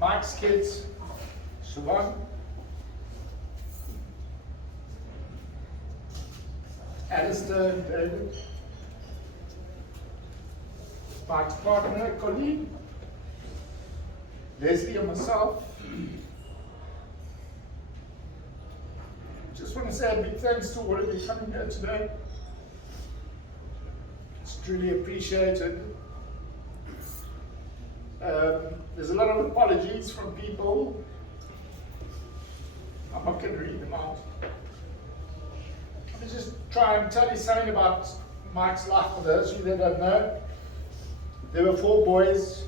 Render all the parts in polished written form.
Mike's kids, Siobhan, Alistair and David, Mike's partner, Colleen, Leslie and myself. Just want to say a big thanks to all of you coming here today. It's truly appreciated. There's a lot of apologies from people. I'm not going to read them out. Let me just try and tell you something about Mike's life for those of you that don't know. There were 4 boys,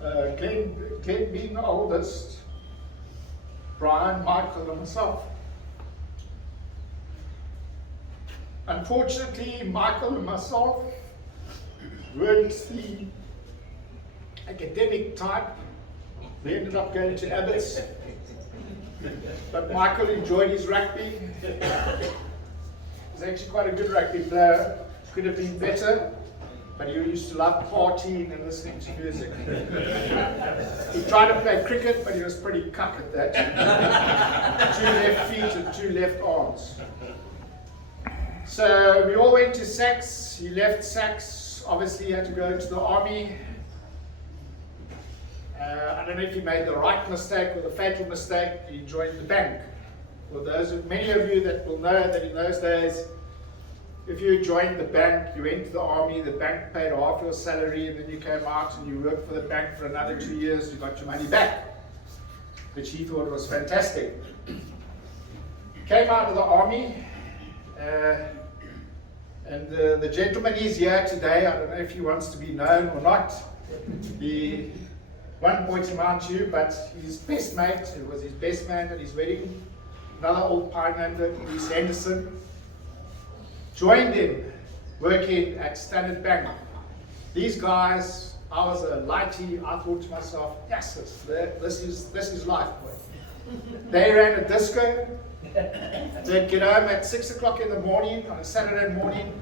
Glenn being the oldest, Brian, Michael and myself. Unfortunately, Michael and myself weren't the academic type. We ended up going to Abbott's. But Michael enjoyed his rugby. He was actually quite a good rugby player. Could have been better, but he used to love partying and listening to music. He tried to play cricket, but he was pretty cuck at that. 2 left feet and 2 left arms. So we all went to Sax. He left Sax. Obviously, he had to go into the army. I don't know if he made the right mistake or the fatal mistake. He joined the bank. For those of many of you that will know that in those days, if you joined the bank, you went to the army, the bank paid half your salary, and then you came out and you worked for the bank for another 2 years, you got your money back, which he thought was fantastic. Came out of the army, and the gentleman is here today. I don't know if he wants to be known or not. He won't point him out to you, but his best mate, it was his best man at his wedding, another old Pinelander, Bruce Henderson, joined him working at Standard Bank. These guys, I was a lighty, I thought to myself, yes, this is life, boy. They ran a disco. They'd get home at 6 o'clock in the morning on a Saturday morning.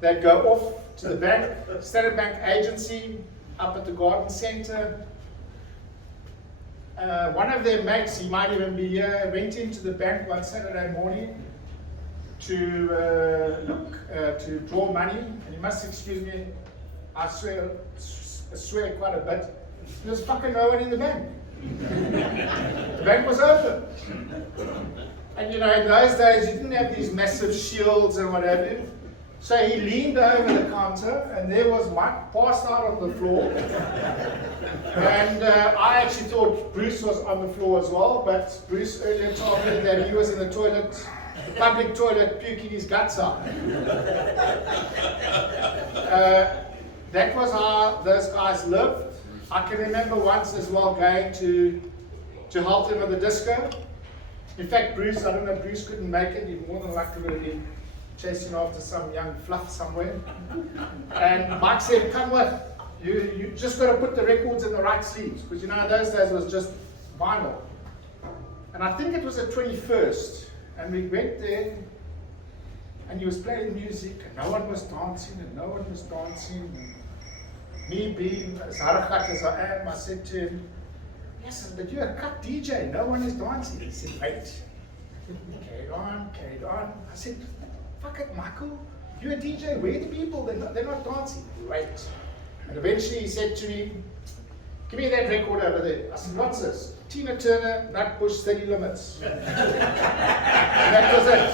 They'd go off to the bank, Standard Bank agency, up at the garden centre. One of their mates, he might even be here, went into the bank one Saturday morning to to draw money, and you must excuse me, I swear quite a bit. There's fucking no one in the bank. The bank was open. And you know, in those days you didn't have these massive shields and whatever. So he leaned over the counter, and there was Mike passed out on the floor. And I actually thought Bruce was on the floor as well, but Bruce earlier told me that he was in the toilet, the public toilet, puking his guts out. That was how those guys lived. I can remember once as well going to help them with the disco. In fact, Bruce, I don't know, Bruce couldn't make it. He more than likely would have been chasing after some young fluff somewhere. And Mike said, come with. You just got to put the records in the right sleeves. Because you know, in those days it was just vinyl. And I think it was the 21st. And we went there, and he was playing music, and no one was dancing, and no one was dancing. And me being as harakat as I am, I said to him, yes, but you're a cut DJ, no one is dancing. He said, wait. Carried on. I said, fuck it, Michael, you're a DJ, where are the people? They're not dancing. Wait. And eventually he said to me, give me that record over there. I said, what's this? Tina Turner, Nutbush, Steady Limits. And that was it.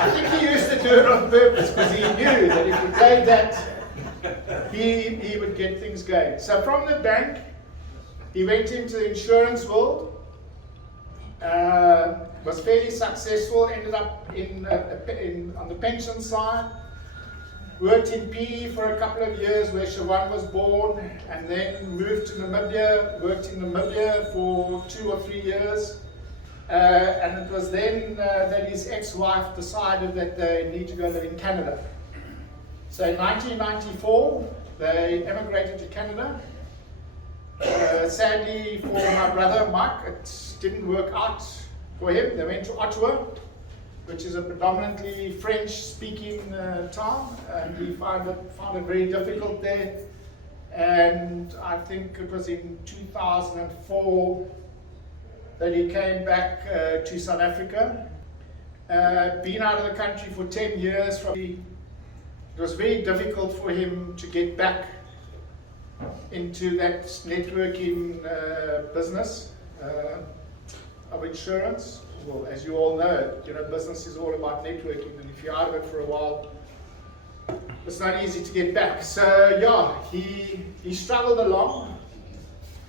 I think he used to do it on purpose because he knew that if he played that, he would get things going. So from the bank, he went into the insurance world, was fairly successful, ended up on the pension side, worked in PE for a couple of years where Siobhan was born, and then moved to Namibia, worked in Namibia for 2 or 3 years. And it was then that his ex-wife decided that they need to go live in Canada. So in 1994, they emigrated to Canada. Sadly for my brother Mike, it didn't work out for him. They went to Ottawa, which is a predominantly French-speaking town, and he found it very difficult there. And I think it was in 2004 that he came back to South Africa. Been out of the country for 10 years. It was very difficult for him to get back into that networking business of insurance. Well, as you all know, business is all about networking, and if you're out of it for a while, it's not easy to get back. So yeah, he struggled along,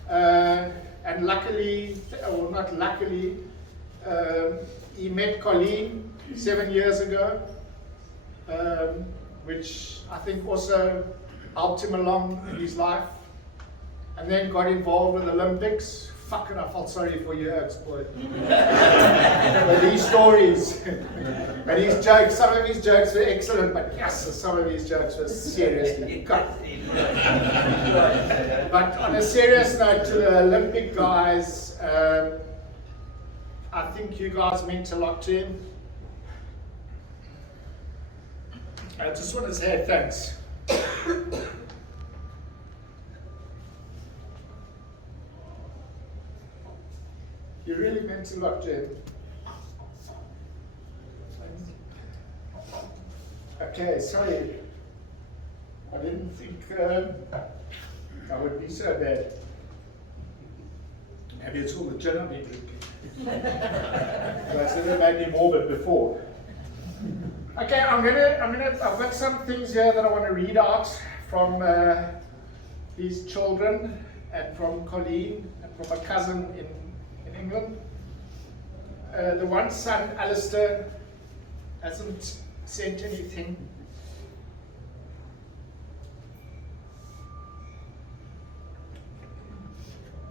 and luckily, or not luckily, he met Colleen 7 years ago, which I think also helped him along in his life, and then got involved with Olympics. Fucking, I felt sorry for you, boy. But these stories, and his jokes, some of his jokes were excellent, but yes, some of his jokes were seriously cut. But on a serious note, to the Olympic guys, I think you guys meant a lot to him. I just want to say thanks. You really meant a lot to him. Okay, sorry. I didn't think I would be so bad. Maybe it's all the gin I've been drinking. That's never made me morbid before. Okay, I've got some things here that I want to read out from his children and from Colleen and from a cousin in England. The one son, Alistair, hasn't sent anything.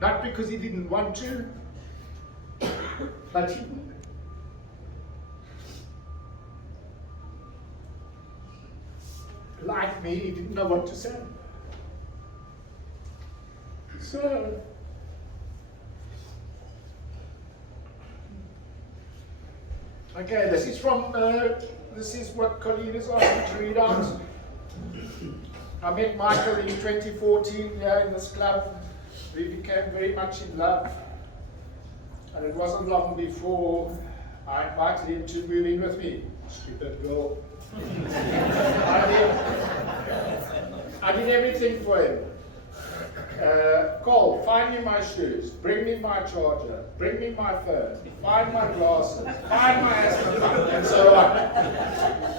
Not because he didn't want to, but like me, he didn't know what to say. So, okay, this is what Colleen is asking to read out. I met Michael in 2014 here in this club. We became very much in love. And it wasn't long before I invited him to move in with me. Stupid girl. I did everything for him. Cole, find me my shoes, bring me my charger, bring me my phone, find my glasses, find my asthma pump, and so on.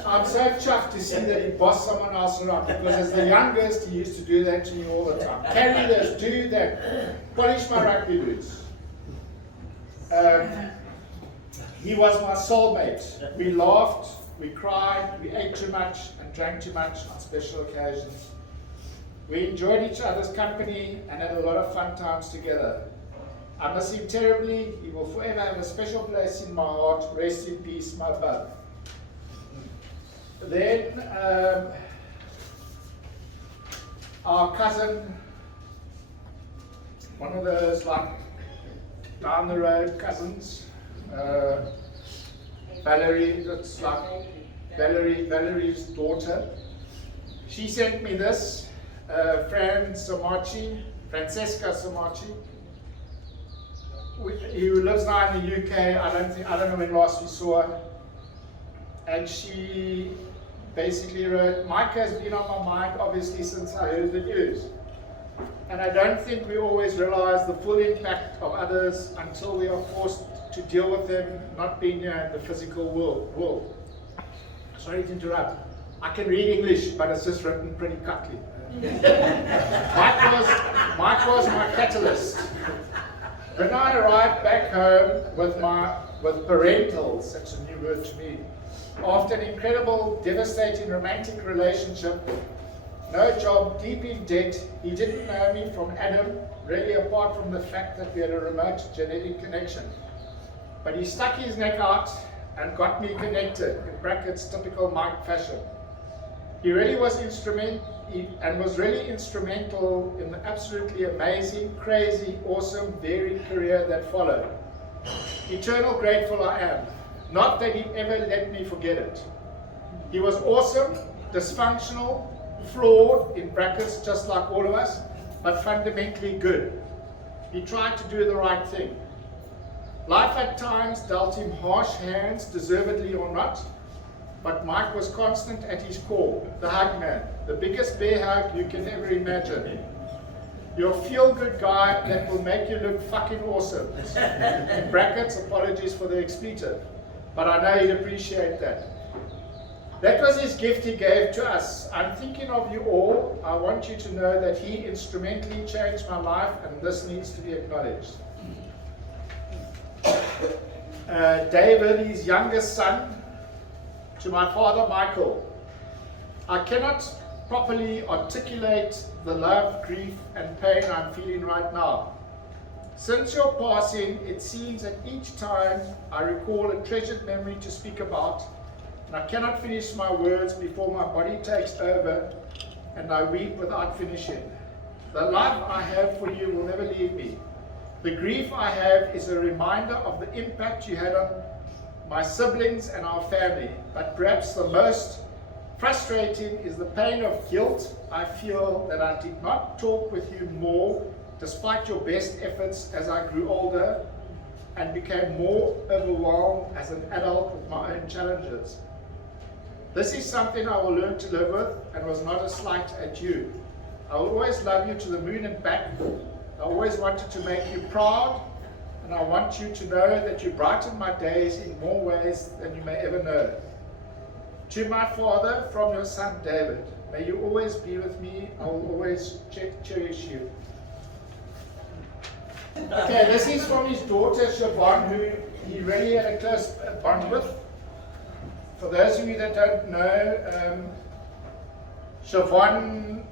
I'm so chuffed to see that he bossed someone else around, because as the youngest, he used to do that to me all the time. Carry this, do that, polish my rugby boots. He was my soulmate. We laughed, we cried, we ate too much and drank too much on special occasions. We enjoyed each other's company and had a lot of fun times together. I miss him terribly. He will forever have a special place in my heart. Rest in peace, my bud. Then our cousin, one of those like down the road cousins, Valerie, that's like Valerie's daughter. She sent me this. Francesca Somachi, who lives now in the UK. I don't know when last we saw her. And she basically wrote, Micah has been on my mind obviously since I heard the news. And I don't think we always realize the full impact of others until we are forced to deal with them not being here in the physical world. Sorry to interrupt. I can read English, but it's just written pretty cutly. Mike was my catalyst. When I arrived back home with parentals, such a new word to me, after an incredible, devastating romantic relationship, no job, deep in debt, he didn't know me from Adam, really apart from the fact that we had a remote genetic connection. But he stuck his neck out and got me connected, in brackets, typical Mike fashion. He really was instrumental in the absolutely amazing, crazy, awesome, varied career that followed. Eternal grateful I am. Not that he ever let me forget it. He was awesome, dysfunctional, flawed, in brackets, just like all of us, but fundamentally good. He tried to do the right thing. Life at times dealt him harsh hands, deservedly or not, but Mike was constant at his core, the hug man, the biggest bear hug you can ever imagine. You're a feel-good guy that will make you look fucking awesome. In brackets, apologies for the expletive, but I know he'd appreciate that. That was his gift he gave to us. I'm thinking of you all. I want you to know that he instrumentally changed my life, and this needs to be acknowledged. David, his youngest son, to my father Michael. I cannot properly articulate the love, grief, and pain I'm feeling right now. Since your passing, it seems that each time I recall a treasured memory to speak about, and I cannot finish my words before my body takes over and I weep without finishing. The love I have for you will never leave me. The grief I have is a reminder of the impact you had on my siblings and our family, but perhaps the most frustrating is the pain of guilt I feel that I did not talk with you more despite your best efforts as I grew older and became more overwhelmed as an adult with my own challenges. This is something I will learn to live with and was not a slight at you. I will always love you to the moon and back. I always wanted to make you proud, and I want you to know that you brighten my days in more ways than you may ever know. To my father, from your son David, may you always be with me. I will always cherish you. Okay, this is from his daughter Siobhan, who he really had a close bond with. For those of you that don't know, Siobhan,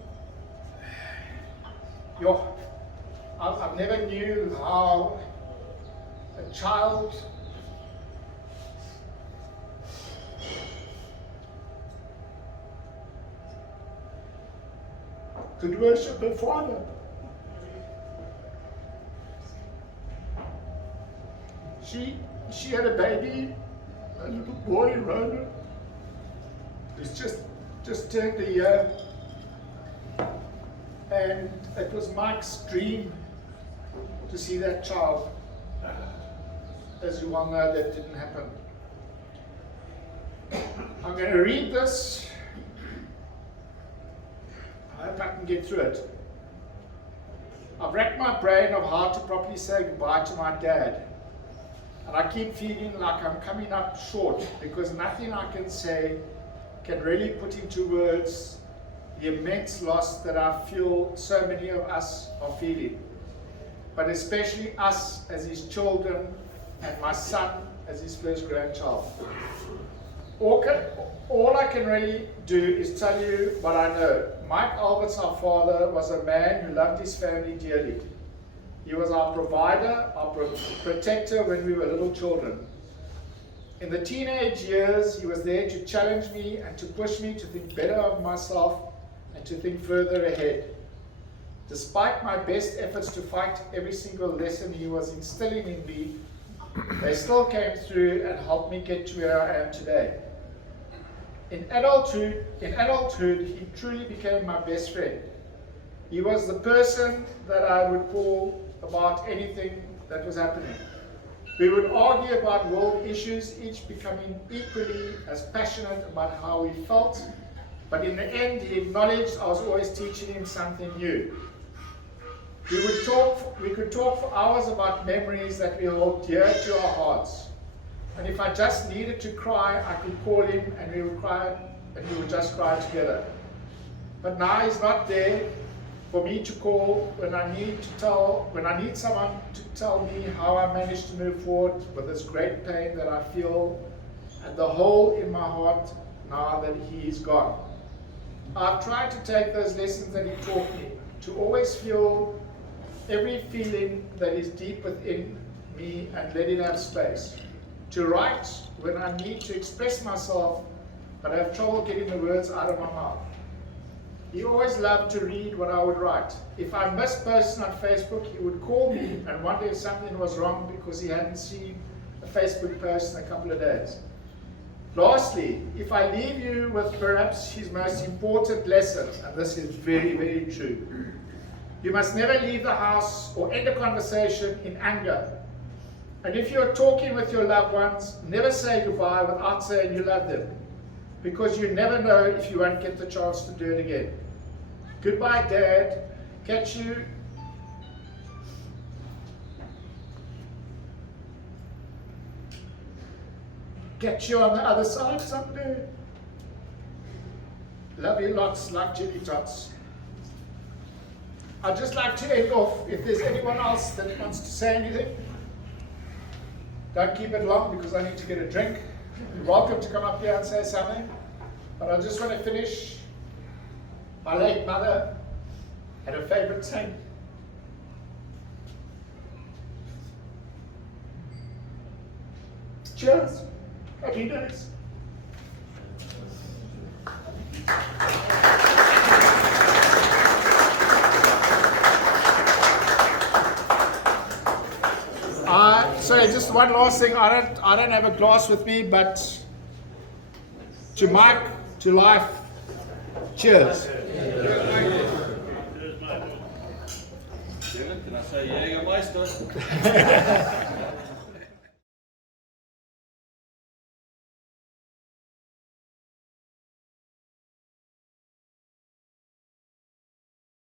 I've never knew how a child could worship her father. She had a baby, a little boy, Rona. He's just turned a year. And it was Mike's dream to see that child. As you well know, that didn't happen. I'm going to read this. I hope I can get through it. I've racked my brain of how to properly say goodbye to my dad. And I keep feeling like I'm coming up short because nothing I can say can really put into words the immense loss that I feel so many of us are feeling. But especially us as his children and my son as his first grandchild. All I can really do is tell you what I know. Mike Alberts, our father, was a man who loved his family dearly. He was our provider, our protector when we were little children. In the teenage years, he was there to challenge me and to push me to think better of myself and to think further ahead. Despite my best efforts to fight every single lesson he was instilling in me, they still came through and helped me get to where I am today. In adulthood, he truly became my best friend. He was the person that I would call about anything that was happening. We would argue about world issues, each becoming equally as passionate about how we felt, but in the end he acknowledged I was always teaching him something new. We could talk for hours about memories that we hold dear to our hearts. And if I just needed to cry, I could call him and we would cry and we would just cry together. But now he's not there for me to call when I need someone to tell me how I managed to move forward with this great pain that I feel and the hole in my heart now that he is gone. I've tried to take those lessons that he taught me, to always feel every feeling that is deep within me and let it have space. To write when I need to express myself, but I have trouble getting the words out of my mouth. He always loved to read what I would write. If I missed posting on Facebook, he would call me and wonder if something was wrong because he hadn't seen a Facebook post in a couple of days. Lastly, if I leave you with perhaps his most important lesson, and this is very, very true, You must never leave the house or end a conversation in anger. And if you're talking with your loved ones, never say goodbye without saying you love them, because you never know if you won't get the chance to do it again. Goodbye, Dad. Catch you. Catch you on the other side someday. Love you lots, like Jimmy Tots. I'd just like to end off, if there's anyone else that wants to say anything. Don't keep it long because I need to get a drink. You're welcome to come up here and say something. But I just want to finish. My late mother had a favorite saying. Cheers. Happy days. Sorry, just one last thing. I don't have a glass with me, but to Mike, to life, cheers. Can I say Jägermeister?